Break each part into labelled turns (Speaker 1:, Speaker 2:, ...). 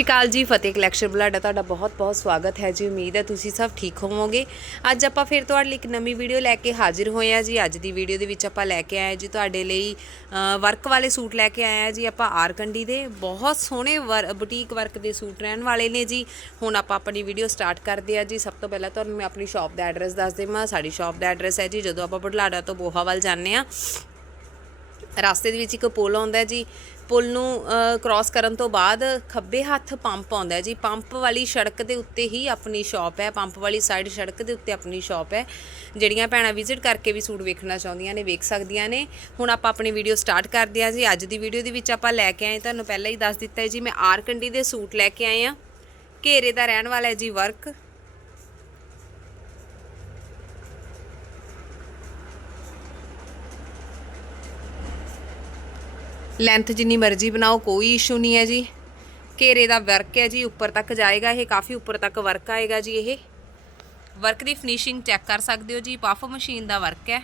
Speaker 1: ਸ਼੍ਰੀ ਅਕਾਲ ਜੀ, ਫਤਿਹ ਕਲੈਕਸ਼ਨ ਬੁਲਾਡਾ, ਤੁਹਾਡਾ ਬਹੁਤ-ਬਹੁਤ ਸਵਾਗਤ ਹੈ ਜੀ। ਉਮੀਦ ਹੈ ਤੁਸੀਂ ਸਭ ਠੀਕ ਹੋਵੋਗੇ। ਅੱਜ ਆਪਾਂ ਫਿਰ ਤੁਹਾਡੇ ਲਈ ਇੱਕ ਨਵੀਂ ਵੀਡੀਓ ਲੈ ਕੇ ਹਾਜ਼ਰ ਹੋਏ ਆ ਜੀ। ਅੱਜ ਦੀ ਵੀਡੀਓ ਦੇ ਵਿੱਚ ਆਪਾਂ ਲੈ ਕੇ ਆਏ ਜੀ, ਤੁਹਾਡੇ ਲਈ ਵਰਕ ਵਾਲੇ ਸੂਟ ਲੈ ਕੇ ਆਏ ਆ ਜੀ। ਆਪਾਂ ਆਰਕੰਡੀ ਦੇ ਬਹੁਤ ਸੋਹਣੇ ਬੁਟੀਕ ਵਰਕ ਦੇ ਸੂਟ ਰਹਿਣ ਵਾਲੇ ਨੇ ਜੀ। ਹੁਣ ਆਪਾਂ ਆਪਣੀ ਵੀਡੀਓ ਸਟਾਰਟ ਕਰਦੇ ਆ ਜੀ। ਸਭ ਤੋਂ ਪਹਿਲਾਂ ਤੁਹਾਨੂੰ ਮੈਂ ਆਪਣੀ ਸ਼ਾਪ ਦਾ ਐਡਰੈਸ ਦੱਸ ਦੇਵਾਂ। ਸਾਡੀ ਸ਼ਾਪ ਦਾ ਐਡਰੈਸ ਹੈ ਜੀ। ਜਦੋਂ ਆਪਾਂ ਬੁਢਲਾਡਾ ਤੋਂ ਬੋਹਾ ਵੱਲ ਜਾਂਦੇ ਆ ਰਸਤੇ ਦੇ ਵਿੱਚ ਇੱਕ ਪੁਲ ਆਉਂਦਾ ਜੀ। ਪੁਲ ਨੂੰ ਕ੍ਰਾਸ ਕਰਨ ਤੋਂ ਬਾਅਦ ਖੱਬੇ ਹੱਥ ਪੰਪ ਆਉਂਦਾ ਜੀ। ਪੰਪ ਵਾਲੀ ਸੜਕ ਦੇ ਉੱਤੇ ਹੀ ਆਪਣੀ ਸ਼ਾਪ ਹੈ। ਪੰਪ ਵਾਲੀ ਸਾਈਡ ਸੜਕ ਦੇ ਉੱਤੇ ਆਪਣੀ ਸ਼ਾਪ ਹੈ। ਜਿਹੜੀਆਂ ਭੈਣਾਂ ਵਿਜ਼ਿਟ ਕਰਕੇ ਵੀ ਸੂਟ ਵੇਖਣਾ ਚਾਹੁੰਦੀਆਂ ਨੇ, ਵੇਖ ਸਕਦੀਆਂ ਨੇ। ਹੁਣ ਆਪਾਂ ਆਪਣੀ ਵੀਡੀਓ ਸਟਾਰਟ ਕਰਦੇ ਹਾਂ ਜੀ। ਅੱਜ ਦੀ ਵੀਡੀਓ ਦੇ ਵਿੱਚ ਆਪਾਂ ਲੈ ਕੇ ਆਏ ਤੁਹਾਨੂੰ ਪਹਿਲਾਂ ਹੀ ਦੱਸ ਦਿੱਤਾ ਹੈ ਜੀ, ਮੈਂ ਆਰ ਕੰਡੀ ਦੇ ਸੂਟ ਲੈ ਕੇ ਆਏ ਆ ਘੇਰੇ ਦਾ ਰਹਿਣ ਵਾਲਾ ਹੈ ਜੀ ਵਰਕ ਲੈਂਥ ਜਿੰਨੀ ਮਰਜ਼ੀ ਬਣਾਓ, ਕੋਈ ਇਸ਼ੂ ਨਹੀਂ ਹੈ ਜੀ। ਘੇਰੇ ਦਾ ਵਰਕ ਹੈ ਜੀ, ਉੱਪਰ ਤੱਕ ਜਾਏਗਾ ਇਹ, ਕਾਫੀ ਉੱਪਰ ਤੱਕ ਵਰਕ ਆਏਗਾ ਜੀ ਇਹ। ਵਰਕ ਦੀ ਫਿਨਿਸ਼ਿੰਗ ਚੈੱਕ ਕਰ ਸਕਦੇ ਹੋ ਜੀ ਪਫ ਮਸ਼ੀਨ ਦਾ ਵਰਕ ਹੈ।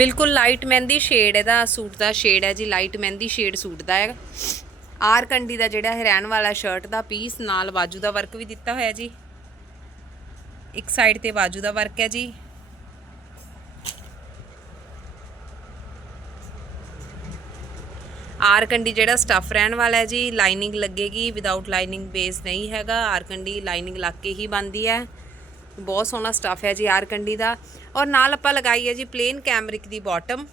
Speaker 1: ਬਿਲਕੁਲ ਲਾਈਟ ਮਹਿੰਦੀ ਸ਼ੇਡ ਇਹਦਾ ਸੂਟ ਦਾ ਸ਼ੇਡ ਹੈ ਜੀ ਲਾਈਟ ਮਹਿੰਦੀ ਸ਼ੇਡ ਸੂਟ ਦਾ ਹੈ ਆਰ ਕੰਡੀ ਦਾ ਜਿਹੜਾ ਹੈ ਰਹਿਣ ਵਾਲਾ ਸ਼ਰਟ ਦਾ ਪੀਸ ਨਾਲ ਬਾਜੂ ਦਾ ਵਰਕ ਵੀ ਦਿੱਤਾ ਹੋਇਆ ਜੀ। ਇੱਕ ਸਾਈਡ ਤੇ ਬਾਜੂ ਦਾ ਵਰਕ ਹੈ ਜੀ। ਆਰ ਕੰਡੀ ਜਿਹੜਾ ਸਟਫ ਰਹਿਣ ਵਾਲਾ ਹੈ ਜੀ ਲਾਈਨਿੰਗ ਲੱਗੇਗੀ ਵਿਦਆਊਟ ਲਾਈਨਿੰਗ ਬੇਸ ਨਹੀਂ ਹੈਗਾ। ਆਰ ਕੰਡੀ ਲਾਈਨਿੰਗ ਲੱਗ ਕੇ ਹੀ ਬਣਦੀ ਹੈ। ਬਹੁਤ ਸੋਹਣਾ ਸਟਫ ਹੈ ਜੀ ਆਰ ਕੰਡੀ ਦਾ। ਔਰ ਨਾਲ ਆਪਾਂ ਲਗਾਈ ਹੈ ਜੀ ਪਲੇਨ ਕੈਮਰਿਕ ਦੀ ਬਾਟਮ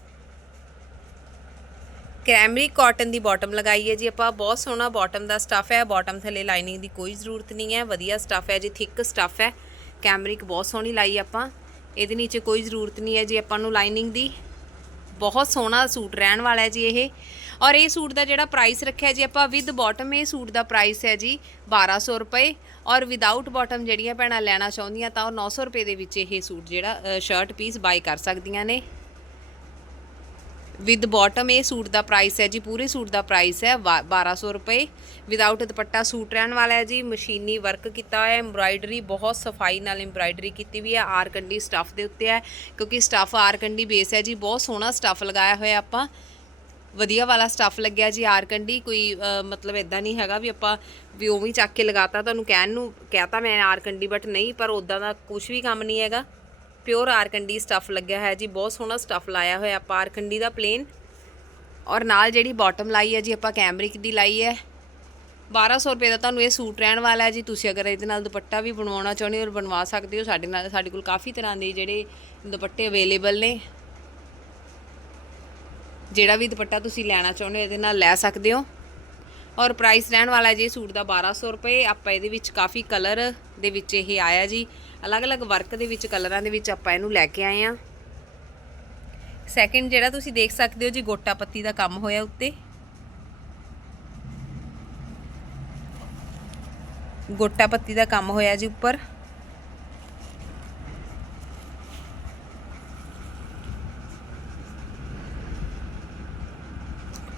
Speaker 1: ਕੈਮਰਿਕ ਕਾਟਨ ਦੀ ਬਾਟਮ ਲਗਾਈ ਹੈ ਜੀ ਆਪਾਂ। ਬਹੁਤ ਸੋਹਣਾ ਬਾਟਮ ਦਾ ਸਟਫ ਹੈ। ਬਾਟਮ ਥੱਲੇ ਲਾਈਨਿੰਗ ਦੀ ਕੋਈ ਜ਼ਰੂਰਤ ਨਹੀਂ ਹੈ। ਵਧੀਆ ਸਟਫ ਹੈ ਜੀ ਥਿੱਕ ਸਟਫ ਹੈ। ਕੈਮਰਿਕ ਬਹੁਤ ਸੋਹਣੀ ਲਾਈ ਆਪਾਂ। ਇਹਦੇ ਨੀਚੇ ਕੋਈ ਜ਼ਰੂਰਤ ਨਹੀਂ ਹੈ ਜੀ ਆਪਾਂ ਨੂੰ ਲਾਈਨਿੰਗ ਦੀ। ਬਹੁਤ ਸੋਹਣਾ ਸੂਟ ਰਹਿਣ ਵਾਲਾ ਹੈ ਜੀ ਇਹ। ਔਰ ਇਹ ਸੂਟ ਦਾ ਜਿਹੜਾ ਪ੍ਰਾਈਸ ਰੱਖਿਆ ਜੀ ਆਪਾਂ। ਵਿਦ ਬਾਟਮ ਇਹ ਸੂਟ ਦਾ ਪ੍ਰਾਈਸ ਹੈ ਜੀ 1200 ਰੁਪਏ। ਔਰ ਵਿਦਆਊਟ ਬਾਟਮ ਜਿਹੜੀਆਂ ਭੈਣਾਂ ਲੈਣਾ ਚਾਹੁੰਦੀਆਂ ਤਾਂ ਉਹ 900 ਰੁਪਏ ਦੇ ਵਿੱਚ ਇਹ ਸੂਟ ਜਿਹੜਾ ਸ਼ਰਟ ਪੀਸ ਬਾਈ ਕਰ ਸਕਦੀਆਂ ਨੇ। ਵਿਦ ਬਾਟਮ ਇਹ ਸੂਟ ਦਾ ਪ੍ਰਾਈਸ ਹੈ ਜੀ, ਪੂਰੇ ਸੂਟ ਦਾ ਪ੍ਰਾਈਸ ਹੈ 1200 ਰੁਪਏ। ਵਿਦਆਊਟ ਦੁਪੱਟਾ ਸੂਟ ਰਹਿਣ ਵਾਲਾ ਹੈ ਜੀ, ਮਸ਼ੀਨੀ ਵਰਕ ਕੀਤਾ ਹੋਇਆ ਹੈ ਐਮਬ੍ਰਾਇਡਰੀ ਬਹੁਤ ਸਫ਼ਾਈ ਨਾਲ ਐਮਬ੍ਰਾਇਡਰੀ ਕੀਤੀ ਵੀ ਹੈ, ਆਰ ਕੰਡੀ ਸਟਫ ਦੇ ਉੱਤੇ ਹੈ, ਕਿਉਂਕਿ ਸਟਫ ਆਰ ਕੰਡੀ ਬੇਸ ਹੈ ਜੀ, ਬਹੁਤ ਸੋਹਣਾ ਸਟਫ ਲਗਾਇਆ ਹੋਇਆ ਆਪਾਂ। ਵਧੀਆ ਵਾਲਾ ਸਟੱਫ ਲੱਗਿਆ ਜੀ ਆਰ ਕੰਡੀ ਕੋਈ ਮਤਲਬ ਇਦਾਂ ਨਹੀਂ ਹੈਗਾ ਵੀ ਆਪਾਂ ਵੀ ਉਵੇਂ ਚੱਕ ਕੇ ਲਗਾਤਾ, ਤੁਹਾਨੂੰ ਕਹਿਣ ਨੂੰ ਕਹਤਾ ਮੈਂ ਆਰ ਕੰਡੀ ਬਟ ਨਹੀਂ, ਪਰ ਉਦਾਂ ਦਾ ਕੁਝ ਵੀ ਕੰਮ ਨਹੀਂ ਹੈਗਾ। ਪਿਓਰ ਆਰ ਕੰਡੀ ਸਟੱਫ ਲੱਗਿਆ ਹੈ ਜੀ, ਬਹੁਤ ਸੋਹਣਾ ਸਟੱਫ ਲਾਇਆ ਹੋਇਆ ਆਪਾਂ ਆਰ ਕੰਡੀ ਦਾ ਪਲੇਨ ਔਰ ਨਾਲ ਜਿਹੜੀ ਬਾਟਮ ਲਾਈ ਹੈ ਜੀ, ਆਪਾਂ ਕੈਮਰਿਕ ਦੀ ਲਾਈ ਹੈ। 1200 ਰੁਪਏ ਦਾ ਤੁਹਾਨੂੰ ਇਹ ਸੂਟ ਰਹਿਣ ਵਾਲਾ ਹੈ ਜੀ, ਤੁਸੀਂ ਅਗਰ ਇਹਦੇ ਨਾਲ ਦੁਪੱਟਾ ਵੀ ਬਣਵਾਉਣਾ ਚਾਹੁੰਦੇ ਹੋ ਬਣਵਾ ਸਕਦੇ ਹੋ, ਸਾਡੇ ਨਾਲ, ਸਾਡੇ ਕੋਲ ਕਾਫੀ ਤਰ੍ਹਾਂ ਦੇ ਜਿਹੜੇ ਦੁਪੱਟੇ ਅਵੇਲੇਬਲ ਨੇ। ਜਿਹੜਾ ਵੀ ਦੁਪੱਟਾ ਤੁਸੀਂ ਲੈਣਾ ਚਾਹੁੰਦੇ ਹੋ, ਇਹਦੇ ਨਾਲ ਲੈ ਸਕਦੇ ਹੋ। ਔਰ ਪ੍ਰਾਈਸ ਰਹਿਣ ਵਾਲਾ ਜੀ ਸੂਟ ਦਾ 1200 ਰੁਪਏ। ਆਪਾਂ ਇਹਦੇ ਵਿੱਚ ਕਾਫੀ ਕਲਰ ਦੇ ਵਿੱਚ ਇਹ ਆਇਆ ਜੀ। ਅਲੱਗ-ਅਲੱਗ ਵਰਕ ਦੇ ਵਿੱਚ ਕਲਰਾਂ ਦੇ ਵਿੱਚ ਆਪਾਂ ਇਹਨੂੰ ਲੈ ਕੇ ਆਏ ਆ ਸੈਕਿੰਡ ਜਿਹੜਾ ਤੁਸੀਂ ਦੇਖ ਸਕਦੇ ਹੋ ਜੀ, ਗੋਟਾ ਪੱਤੀ ਦਾ ਕੰਮ ਹੋਇਆ ਉੱਤੇ। ਗੋਟਾ ਪੱਤੀ ਦਾ ਕੰਮ ਹੋਇਆ ਜੀ ਉੱਪਰ।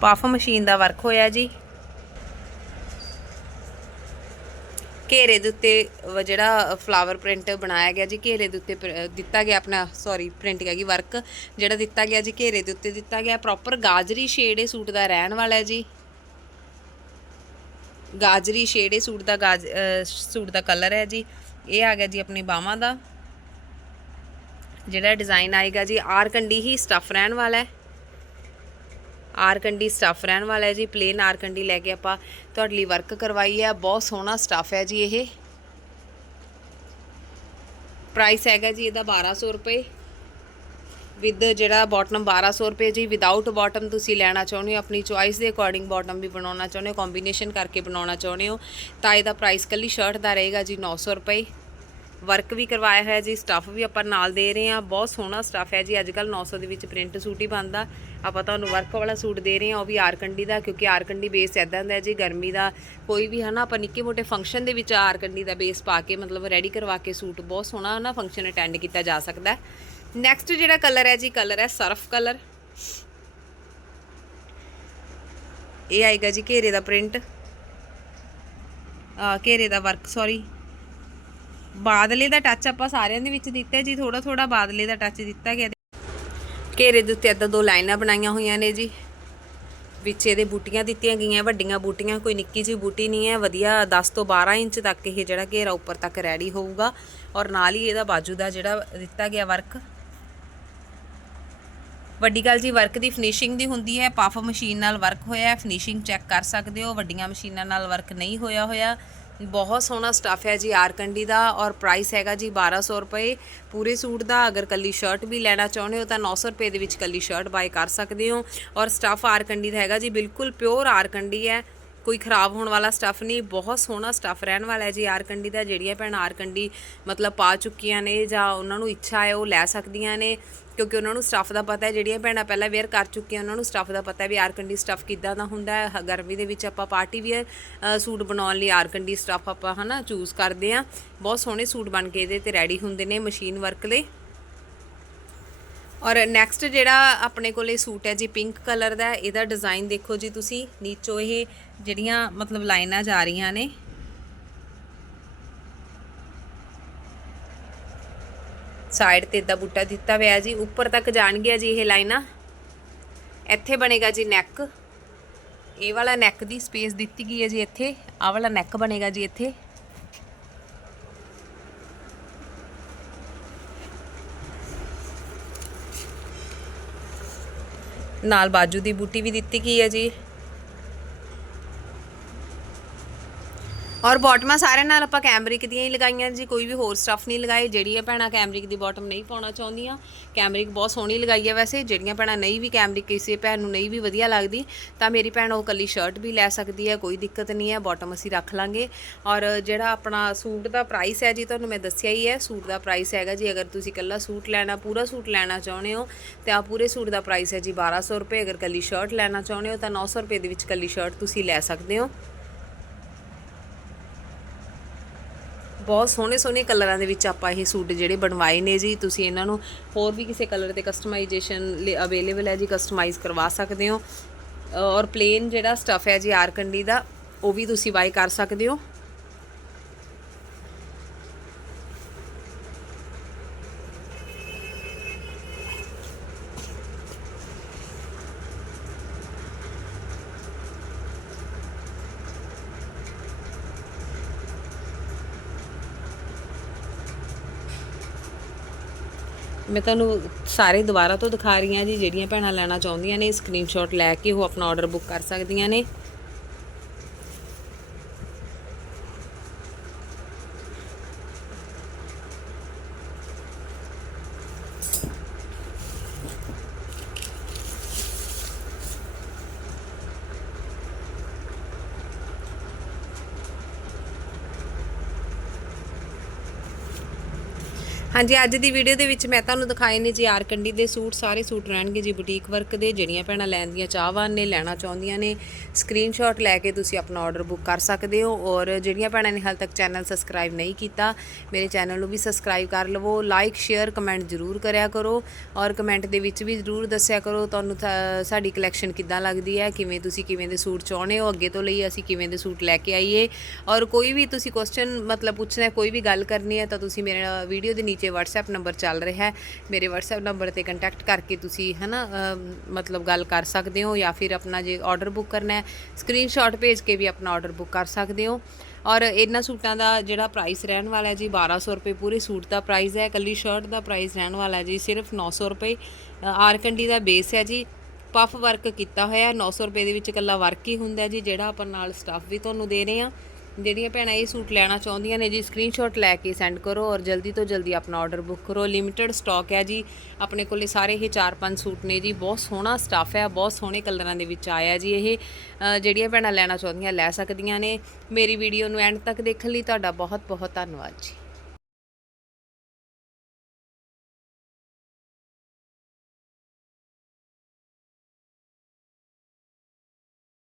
Speaker 1: ਪਫ ਮਸ਼ੀਨ ਦਾ ਵਰਕ ਹੋਇਆ ਜੀ। ਘੇਰੇ ਦੇ ਉੱਤੇ ਜਿਹੜਾ ਫਲਾਵਰ ਪ੍ਰਿੰਟ ਬਣਾਇਆ ਗਿਆ ਜੀ, ਘੇਰੇ ਦੇ ਉੱਤੇ ਦਿੱਤਾ ਗਿਆ ਆਪਣਾ ਸੌਰੀ ਪ੍ਰਿੰਟ ਹੈਗੀ ਵਰਕ ਜਿਹੜਾ ਦਿੱਤਾ ਗਿਆ ਜੀ, ਘੇਰੇ ਦੇ ਉੱਤੇ ਦਿੱਤਾ ਗਿਆ। ਪ੍ਰੋਪਰ ਗਾਜਰੀ ਸ਼ੇਡ ਇਹ ਸੂਟ ਦਾ ਰਹਿਣ ਵਾਲਾ ਹੈ ਜੀ। ਗਾਜਰੀ ਸ਼ੇਡ ਇਹ ਸੂਟ ਦਾ ਗਾਜ ਸੂਟ ਦਾ ਕਲਰ ਹੈ ਜੀ। ਇਹ ਆ ਗਿਆ ਜੀ ਆਪਣੀ ਬਾਹਾਂ ਦਾ। ਜਿਹੜਾ ਡਿਜ਼ਾਈਨ ਆਏਗਾ ਜੀ, ਆਰ ਕੰਡੀ ਹੀ ਸਟਫ ਰਹਿਣ ਵਾਲਾ ਹੈ। ਆਰ ਕੰਡੀ ਸਟਫ ਰਹਿਣ ਵਾਲਾ ਹੈ ਜੀ ਪਲੇਨ ਆਰ ਕੰਡੀ ਲੈ ਕੇ ਆਪਾਂ ਤੁਹਾਡੇ ਲਈ ਵਰਕ ਕਰਵਾਈ ਹੈ। ਬਹੁਤ ਸੋਹਣਾ ਸਟਫ ਹੈ ਜੀ ਇਹ। ਪ੍ਰਾਈਸ ਹੈਗਾ ਜੀ ਇਹਦਾ 1200 ਰੁਪਏ। ਵਿਦ ਜਿਹੜਾ ਬਾਟਮ 1200 ਰੁਪਏ ਜੀ ਵਿਦਆਊਟ ਬਾਟਮ ਤੁਸੀਂ ਲੈਣਾ ਚਾਹੁੰਦੇ ਹੋ, ਆਪਣੀ ਚੁਆਇਸ ਦੇ ਅਕੋਰਡਿੰਗ ਬਾਟਮ ਵੀ ਬਣਾਉਣਾ ਚਾਹੁੰਦੇ ਹੋ ਕੰਬੀਨੇਸ਼ਨ ਕਰਕੇ ਬਣਾਉਣਾ ਚਾਹੁੰਦੇ ਹੋ, ਤਾਂ ਇਹਦਾ ਪ੍ਰਾਈਸ ਕੱਲੀ ਸ਼ਰਟ ਦਾ ਰਹੇਗਾ ਜੀ 900 ਰੁਪਏ। ਵਰਕ ਵੀ ਕਰਵਾਇਆ ਹੋਇਆ ਜੀ ਸਟੱਫ ਵੀ ਆਪਾਂ ਨਾਲ ਦੇ ਰਹੇ ਹਾਂ। ਬਹੁਤ ਸੋਹਣਾ ਸਟੱਫ ਹੈ ਜੀ, ਅੱਜ ਕੱਲ 900 ਦੇ ਵਿੱਚ ਪ੍ਰਿੰਟ ਸੂਟ ਹੀ ਬਣਦਾ। ਆਪਾਂ ਤੁਹਾਨੂੰ ਵਰਕ ਵਾਲਾ ਸੂਟ ਦੇ ਰਹੇ ਹਾਂ, ਉਹ ਵੀ ਆਰਕੰਡੀ ਦਾ, ਕਿਉਂਕਿ ਆਰਕੰਡੀ ਬੇਸ ਐਦਾਂ ਦਾ ਜੀ, ਗਰਮੀ ਦਾ, ਕੋਈ ਵੀ ਹਨਾ, ਆਪਾਂ ਨਿੱਕੇ ਮੋਟੇ ਫੰਕਸ਼ਨ ਦੇ ਵਿੱਚ ਆਰਕੰਡੀ ਦਾ ਬੇਸ ਪਾ ਕੇ, ਮਤਲਬ ਰੈਡੀ ਕਰਵਾ ਕੇ ਸੂਟ, ਬਹੁਤ ਸੋਹਣਾ ਹਨਾ ਫੰਕਸ਼ਨ ਅਟੈਂਡ ਕੀਤਾ ਜਾ ਸਕਦਾ ਨੈਕਸਟ ਜਿਹੜਾ ਕਲਰ ਹੈ ਜੀ ਕਲਰ ਹੈ ਸਰਫ ਕਲਰ ਇਹ ਆਏਗਾ ਜੀ ਘੇਰੇ ਦਾ ਪ੍ਰਿੰਟ ਘੇਰੇ ਦਾ ਵਰਕ ਸੌਰੀ ਬਾਦਲੇ ਦਾ ਟੱਚ ਆਪਾਂ ਸਾਰਿਆਂ ਦੇ ਵਿੱਚ ਦਿੱਤਾ ਜੀ ਥੋੜਾ ਥੋੜਾ ਬਾਦਲੇ ਦਾ ਟੱਚ ਦਿੱਤਾ ਗਿਆ। ਘੇਰੇ ਦੇ ਉੱਤੇ ਏਦਾਂ ਦੋ ਲਾਈਨਾਂ ਬਣਾਈਆਂ ਹੋਈਆਂ ਨੇ ਜੀ। ਵਿੱਚ ਇਹਦੇ ਬੂਟੀਆਂ ਦਿੱਤੀਆਂ ਗਈਆਂ, ਵੱਡੀਆਂ ਬੂਟੀਆਂ, ਕੋਈ ਨਿੱਕੀ ਜਿਹੀ ਬੂਟੀ ਨਹੀਂ ਹੈ, ਵਧੀਆ 10 ਤੋਂ 12 ਇੰਚ ਤੱਕ ਇਹ ਜਿਹੜਾ ਘੇਰਾ ਉੱਪਰ ਤੱਕ ਰੈਡੀ ਹੋਊਗਾ ਔਰ ਨਾਲ ਹੀ ਇਹਦਾ ਬਾਜੂ ਦਾ ਜਿਹੜਾ ਦਿੱਤਾ ਗਿਆ ਵਰਕ। ਵੱਡੀ ਗੱਲ ਜੀ, ਵਰਕ ਦੀ ਫਿਨਿਸ਼ਿੰਗ ਦੀ ਹੁੰਦੀ ਹੈ ਪਫ ਮਸ਼ੀਨ ਨਾਲ ਵਰਕ ਹੋਇਆ ਹੈ ਫਿਨਿਸ਼ਿੰਗ ਚੈੱਕ ਕਰ ਸਕਦੇ ਹੋ, ਵੱਡੀਆਂ ਮਸ਼ੀਨਾਂ ਨਾਲ ਵਰਕ ਨਹੀਂ ਹੋਇਆ ਹੋਇਆ। ਬਹੁਤ ਸੋਹਣਾ ਸਟੱਫ ਹੈ ਜੀ, ਆਰਕੰਡੀ ਦਾ ਔਰ ਪ੍ਰਾਈਸ ਹੈਗਾ ਜੀ 1200 ਰੁਪਏ। ਪੂਰੇ ਸੂਟ ਦਾ ਅਗਰ ਕੱਲੀ ਸ਼ਰਟ ਵੀ ਲੈਣਾ ਚਾਹੁੰਦੇ ਹੋ ਤਾਂ 900 ਰੁਪਏ ਦੇ ਵਿੱਚ ਕੱਲੀ ਸ਼ਰਟ ਬਾਏ ਕਰ ਸਕਦੇ ਹੋ। ਔਰ ਸਟੱਫ ਆਰਕੰਡੀ ਦਾ ਹੈਗਾ ਜੀ, ਬਿਲਕੁਲ ਪਿਓਰ ਆਰਕੰਡੀ ਹੈ। ਕੋਈ ਖਰਾਬ ਹੋਣ ਵਾਲਾ ਸਟੱਫ ਨਹੀਂ, ਬਹੁਤ ਸੋਹਣਾ ਸਟੱਫ ਰਹਿਣ ਵਾਲਾ ਹੈ ਜੀ। ਆਰਕੰਡੀ ਦਾ ਜਿਹੜੀਆਂ ਭੈਣਾਂ ਆਰਕੰਡੀ ਮਤਲਬ ਪਾ ਚੁੱਕੀਆਂ ਨੇ ਜਾਂ ਉਹਨਾਂ ਨੂੰ ਇੱਛਾ ਹੈ, ਉਹ ਲੈ ਸਕਦੀਆਂ ਨੇ। ਕਿਉਂਕਿ ਉਹਨਾਂ ਨੂੰ ਸਟੱਫ ਦਾ ਪਤਾ ਹੈ, ਜਿਹੜੀਆਂ ਭੈਣਾਂ ਪਹਿਲਾਂ ਵੇਅਰ ਕਰ ਚੁੱਕੀਆਂ, ਉਹਨਾਂ ਨੂੰ ਸਟੱਫ ਦਾ ਪਤਾ ਹੈ ਵੀ ਆਰਕੰਡੀ ਸਟੱਫ ਕਿੱਦਾਂ ਦਾ ਹੁੰਦਾ ਹੈ। ਗਰਮੀ ਦੇ ਵਿੱਚ ਆਪਾਂ ਪਾਰਟੀ ਵੇਅਰ ਸੂਟ ਬਣਾਉਣ ਲਈ ਆਰਕੰਡੀ ਸਟੱਫ ਆਪਾਂ ਹਨਾ ਚੂਜ਼ ਕਰਦੇ ਆ ਬਹੁਤ ਸੋਹਣੇ ਸੂਟ ਬਣ ਕੇ ਇਹਦੇ ਤੇ ਰੈਡੀ ਹੁੰਦੇ ਨੇ ਮਸ਼ੀਨ ਵਰਕ ਦੇ ਔਰ ਨੈਕਸਟ ਜਿਹੜਾ ਆਪਣੇ ਕੋਲੇ ਸੂਟ ਹੈ ਜੀ ਪਿੰਕ ਕਲਰ ਦਾ, ਇਹਦਾ ਡਿਜ਼ਾਈਨ ਦੇਖੋ ਜੀ ਤੁਸੀਂ। ਨੀਚੋਂ ਇਹ ਜਿਹੜੀਆਂ ਮਤਲਬ ਲਾਈਨਾਂ ਜਾ ਰਹੀਆਂ ਨੇ। ਸਾਈਡ ਤੇ ਇਦਾਂ ਬੂਟਾ ਦਿੱਤਾ ਹੋਇਆ ਜੀ। ਉੱਪਰ ਤੱਕ ਜਾਣਗੀਆਂ ਜੀ ਇਹ ਲਾਈਨਾਂ। ਇੱਥੇ ਬਣੇਗਾ ਜੀ ਨੈਕ ਇਹ ਵਾਲਾ ਨੈਕ ਦੀ ਸਪੇਸ ਦਿੱਤੀ ਗਈ ਹੈ ਜੀ ਇੱਥੇ। ਆਹ ਵਾਲਾ ਨੈਕ ਬਣੇਗਾ ਜੀ ਇੱਥੇ। ਨਾਲ ਬਾਜੂ ਦੀ ਬੂਟੀ ਵੀ ਦਿੱਤੀ ਗਈ ਹੈ ਜੀ। ਔਰ ਬਾਟਮਾਂ ਸਾਰਿਆਂ ਨਾਲ ਆਪਾਂ ਕੈਮਰਿਕ ਦੀਆਂ ਹੀ ਲਗਾਈਆਂ ਜੀ, ਕੋਈ ਵੀ ਹੋਰ ਸਟੱਫ ਨਹੀਂ ਲਗਾਏ ਜਿਹੜੀਆਂ ਭੈਣਾਂ ਕੈਮਰਿਕ ਦੀ ਬਾਟਮ ਨਹੀਂ ਪਾਉਣਾ ਚਾਹੁੰਦੀਆਂ। ਕੈਮਰਿਕ ਬਹੁਤ ਸੋਹਣੀ ਲਗਾਈ ਹੈ ਵੈਸੇ, ਜਿਹੜੀਆਂ ਭੈਣਾਂ ਨਹੀਂ ਵੀ ਕੈਮਰਿਕ ਕਿਸੇ ਭੈਣ ਨੂੰ ਨਹੀਂ ਵੀ ਵਧੀਆ ਲੱਗਦੀ, ਤਾਂ ਮੇਰੀ ਭੈਣ ਉਹ ਕੱਲੀ ਸ਼ਰਟ ਵੀ ਲੈ ਸਕਦੀ ਹੈ ਕੋਈ ਦਿੱਕਤ ਨਹੀਂ ਹੈ ਬਾਟਮ ਅਸੀਂ ਰੱਖ ਲਾਂਗੇ। ਔਰ ਜਿਹੜਾ ਆਪਣਾ ਸੂਟ ਦਾ ਪ੍ਰਾਈਸ ਹੈ ਜੀ, ਤੁਹਾਨੂੰ ਮੈਂ ਦੱਸਿਆ ਹੀ ਹੈ, ਸੂਟ ਦਾ ਪ੍ਰਾਈਸ ਹੈਗਾ ਜੀ, ਅਗਰ ਤੁਸੀਂ ਕੱਲਾ ਸੂਟ ਲੈਣਾ, ਪੂਰਾ ਸੂਟ ਲੈਣਾ ਚਾਹੁੰਦੇ ਹੋ, ਤੇ ਆ ਪੂਰੇ ਸੂਟ ਦਾ ਪ੍ਰਾਈਸ ਹੈ ਜੀ 1200 ਰੁਪਏ, ਅਗਰ ਕੱਲੀ ਸ਼ਰਟ ਲੈਣਾ ਚਾਹੁੰਦੇ ਹੋ, ਤਾਂ 900 ਰੁਪਏ ਦੇ ਵਿੱਚ ਕੱਲੀ ਸ਼ਰਟ ਤੁਸੀਂ ਲੈ ਸਕਦੇ ਹੋ। ਬਹੁਤ ਸੋਹਣੇ ਸੋਹਣੇ ਕਲਰਾਂ ਦੇ ਵਿੱਚ ਆਪਾਂ ਇਹ ਸੂਟ ਜਿਹੜੇ ਬਣਵਾਏ ਨੇ ਜੀ, ਤੁਸੀਂ ਇਹਨਾਂ ਨੂੰ ਹੋਰ ਵੀ ਕਿਸੇ ਕਲਰ ਤੇ ਕਸਟਮਾਈਜੇਸ਼ਨ ਅਵੇਲੇਬਲ ਹੈ ਜੀ ਕਸਟਮਾਈਜ਼ ਕਰਵਾ ਸਕਦੇ ਹੋ। ਔਰ ਪਲੇਨ ਜਿਹੜਾ ਸਟਫ ਹੈ ਜੀ, ਆਰਕੰਡੀ ਦਾ, ਉਹ ਵੀ ਤੁਸੀਂ ਬਾਈ ਕਰ ਸਕਦੇ ਹੋ। ਮੈਂ ਤੁਹਾਨੂੰ ਸਾਰੇ ਦੁਬਾਰਾ ਤੋਂ ਦਿਖਾ ਰਹੀ ਹਾਂ ਜੀ, ਜਿਹੜੀਆਂ ਭੈਣਾਂ ਲੈਣਾ ਚਾਹੁੰਦੀਆਂ ਨੇ ਸਕਰੀਨਸ਼ਾਟ ਲੈ ਕੇ ਉਹ ਆਪਣਾ ਆਰਡਰ ਬੁੱਕ ਕਰ ਸਕਦੀਆਂ ਨੇ। ਹਾਂਜੀ, ਅੱਜ ਦੀ ਵੀਡੀਓ ਦੇ ਵਿੱਚ ਮੈਂ ਤੁਹਾਨੂੰ ਦਿਖਾਏ ਨੇ ਜੀ ਆਰ ਕੰਡੀ ਦੇ ਸੂਟ। ਸਾਰੇ ਸੂਟ ਰਹਿਣਗੇ ਜੀ ਬੁਟੀਕ ਵਰਕ ਦੇ। ਜਿਹੜੀਆਂ ਭੈਣਾਂ ਲੈਣ ਦੀਆਂ ਚਾਹਵਾਨ ਨੇ, ਲੈਣਾ ਚਾਹੁੰਦੀਆਂ ਨੇ ਸਕਰੀਨਸ਼ਾਟ ਲੈ ਕੇ ਤੁਸੀਂ ਆਪਣਾ ਆਰਡਰ ਬੁੱਕ ਕਰ ਸਕਦੇ ਹੋ। ਔਰ ਜਿਹੜੀਆਂ ਭੈਣਾਂ ਨੇ ਹਾਲ ਤੱਕ ਚੈਨਲ ਸਬਸਕ੍ਰਾਈਬ ਨਹੀਂ ਕੀਤਾ, ਮੇਰੇ ਚੈਨਲ ਨੂੰ ਵੀ ਸਬਸਕ੍ਰਾਈਬ ਕਰ ਲਵੋ। ਲਾਈਕ ਸ਼ੇਅਰ ਕਮੈਂਟ ਜ਼ਰੂਰ ਕਰਿਆ ਕਰੋ। ਔਰ ਕਮੈਂਟ ਦੇ ਵਿੱਚ ਵੀ ਜ਼ਰੂਰ ਦੱਸਿਆ ਕਰੋ ਤੁਹਾਨੂੰ ਥਾ- ਸਾਡੀ ਕਲੈਕਸ਼ਨ ਕਿੱਦਾਂ ਲੱਗਦੀ ਹੈ, ਕਿਵੇਂ ਤੁਸੀਂ ਕਿਵੇਂ ਦੇ ਸੂਟ ਚਾਹੁੰਦੇ ਹੋ, ਅੱਗੇ ਤੋਂ ਲਈ ਅਸੀਂ ਕਿਵੇਂ ਦੇ ਸੂਟ ਲੈ ਕੇ ਆਈਏ। ਔਰ ਕੋਈ ਵੀ ਤੁਸੀਂ ਕੁਐਸਚਨ ਮਤਲਬ ਪੁੱਛਣਾ, ਕੋਈ ਵੀ ਗੱਲ ਕਰਨੀ ਹੈ ਤਾਂ ਤੁਸੀਂ ਮੇਰੇ ਵੀਡੀਓ ਦੇ ਨੀਚੇ WhatsApp ਨੰਬਰ ਚੱਲ ਰਿਹਾ ਹੈ। ਮੇਰੇ WhatsApp ਨੰਬਰ ਤੇ ਕੰਟੈਕਟ ਕਰਕੇ ਤੁਸੀਂ ਹਨਾ ਅਮ, ਮਤਲਬ ਗੱਲ ਕਰ ਸਕਦੇ ਹੋ ਜਾਂ ਫਿਰ ਆਪਣਾ ਜੇ ਆਰਡਰ ਬੁੱਕ ਕਰਨਾ ਹੈ ਸਕਰੀਨਸ਼ਾਟ ਭੇਜ ਕੇ ਵੀ ਆਪਣਾ ਆਰਡਰ ਬੁੱਕ ਕਰ ਸਕਦੇ ਹੋ। ਔਰ ਇਹਨਾਂ ਸੂਟਾਂ ਦਾ ਜਿਹੜਾ ਪ੍ਰਾਈਸ ਰਹਿਣ ਵਾਲਾ ਹੈ ਜੀ 1200 ਰੁਪਏ ਪੂਰੇ ਸੂਟ ਦਾ ਪ੍ਰਾਈਸ ਹੈ। ਕੱਲੀ ਸ਼ਰਟ ਦਾ ਪ੍ਰਾਈਸ ਰਹਿਣ ਵਾਲਾ ਹੈ ਜੀ ਸਿਰਫ 900 ਰੁਪਏ। ਅ, ਆਰਕੰਡੀ ਦਾ ਬੇਸ ਹੈ ਜੀ। ਪਫ ਵਰਕ ਕੀਤਾ ਹੋਇਆ ਹੈ 900 ਰੁਪਏ ਦੇ ਵਿੱਚ ਇਕੱਲਾ ਵਰਕ ਹੀ ਹੁੰਦਾ ਜੀ ਜਿਹੜਾ ਆਪਾਂ ਨਾਲ ਸਟਾਫ ਵੀ ਤੁਹਾਨੂੰ ਦੇ ਰਹੇ ਹਾਂ। ਜਿਹੜੀਆਂ ਭੈਣਾਂ ਇਹ ਸੂਟ ਲੈਣਾ ਚਾਹੁੰਦੀਆਂ ਨੇ ਜੀ ਸਕਰੀਨਸ਼ਾਟ ਲੈ ਕੇ ਸੈਂਡ ਕਰੋ ਔਰ ਜਲਦੀ ਤੋਂ ਜਲਦੀ ਆਪਣਾ ਆਰਡਰ ਬੁੱਕ ਕਰੋ। ਲਿਮਿਟਿਡ ਸਟਾਕ ਹੈ ਜੀ। ਆਪਣੇ ਕੋਲੇ ਸਾਰੇ ਇਹ 4-5 ਸੂਟ ਨੇ ਜੀ। ਬਹੁਤ ਸੋਹਣਾ ਸਟਾਫ ਹੈ, ਬਹੁਤ ਸੋਹਣੇ ਕਲਰਾਂ ਦੇ ਵਿੱਚ ਆਇਆ ਜੀ ਇਹ। ਜਿਹੜੀਆਂ ਭੈਣਾਂ ਲੈਣਾ ਚਾਹੁੰਦੀਆਂ, ਲੈ ਸਕਦੀਆਂ ਨੇ। ਮੇਰੀ ਵੀਡੀਓ ਨੂੰ ਐਂਡ ਤੱਕ ਦੇਖਣ ਲਈ ਤੁਹਾਡਾ ਬਹੁਤ ਬਹੁਤ ਧੰਨਵਾਦ ਜੀ।